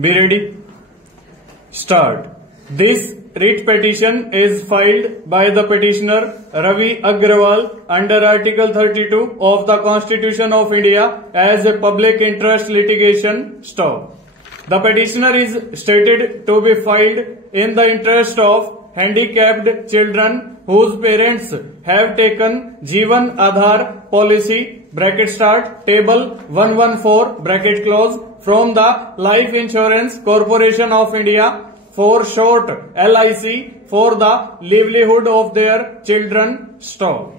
Be ready? Start. This writ petition is filed by the petitioner Ravi Agrawal under Article 32 of the Constitution of India as a public interest litigation. Stop. The petitioner is stated to be filed in the interest of handicapped children whose parents have taken Jeevan Aadhar policy (start) table 114 close from the Life Insurance Corporation of India, for short LIC, for the livelihood of their children. Stop.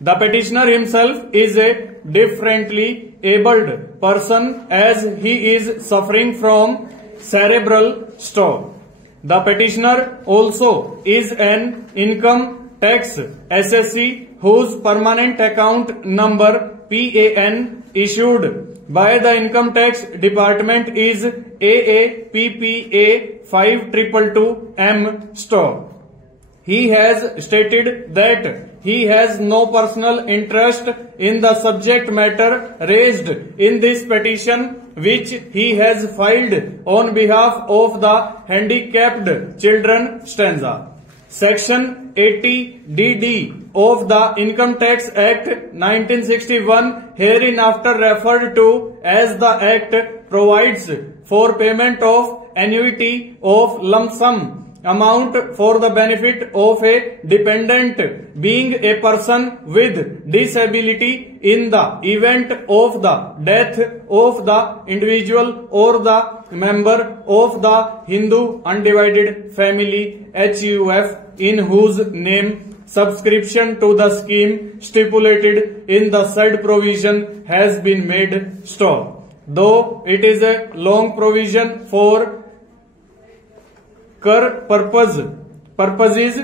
The petitioner himself is a differently abled person as he is suffering from cerebral stroke. The petitioner also is an income tax SSC whose permanent account number PAN issued by the Income Tax Department is AAPPA 5222M. Stop. He has stated that he has no personal interest in the subject matter raised in this petition, which he has filed on behalf of the handicapped children. Stanza. Section 80DD of the Income Tax Act 1961, hereinafter referred to as the Act, provides for payment of annuity of lump sum amount for the benefit of a dependent being a person with disability in the event of the death of the individual or the member of the Hindu undivided family HUF in whose name subscription to the scheme stipulated in the said provision has been made. Stop. Though it is a long provision for purposes,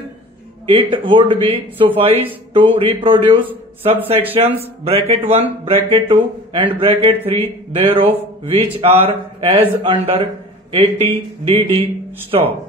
it would be suffice to reproduce subsections (1), (2) and (3) thereof, which are as under 80DD. Stop.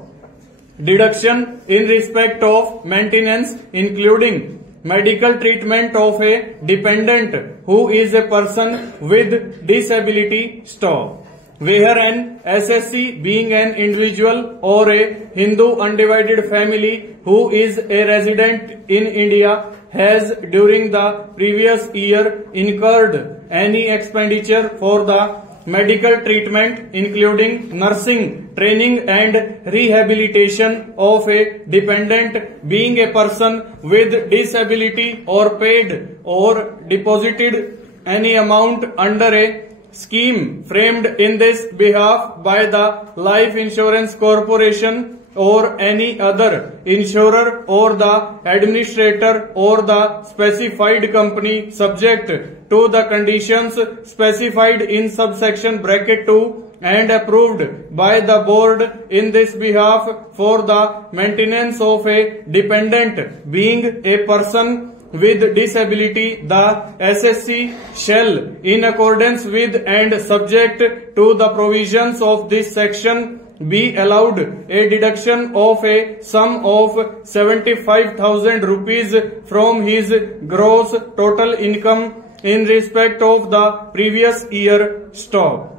Deduction in respect of maintenance, including medical treatment of a dependent who is a person with disability. Stop. Where an SSC being an individual or a Hindu undivided family who is a resident in India has during the previous year incurred any expenditure for the medical treatment, including nursing, training and rehabilitation of a dependent being a person with disability, or paid or deposited any amount under a scheme framed in this behalf by the Life Insurance Corporation or any other insurer or the administrator or the specified company, subject to the conditions specified in subsection (2) and approved by the board in this behalf for the maintenance of a dependent being a person with disability, the SSC shall, in accordance with and subject to the provisions of this section, be allowed a deduction of a sum of 75,000 rupees from his gross total income in respect of the previous year. Stop.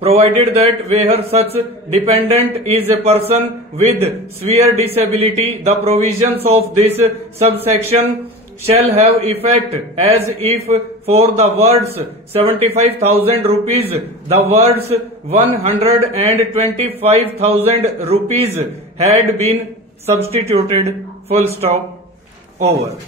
Provided that where such dependent is a person with severe disability, the provisions of this subsection shall have effect as if for the words 75,000 rupees, the words 125,000 rupees had been substituted. Full stop. Over.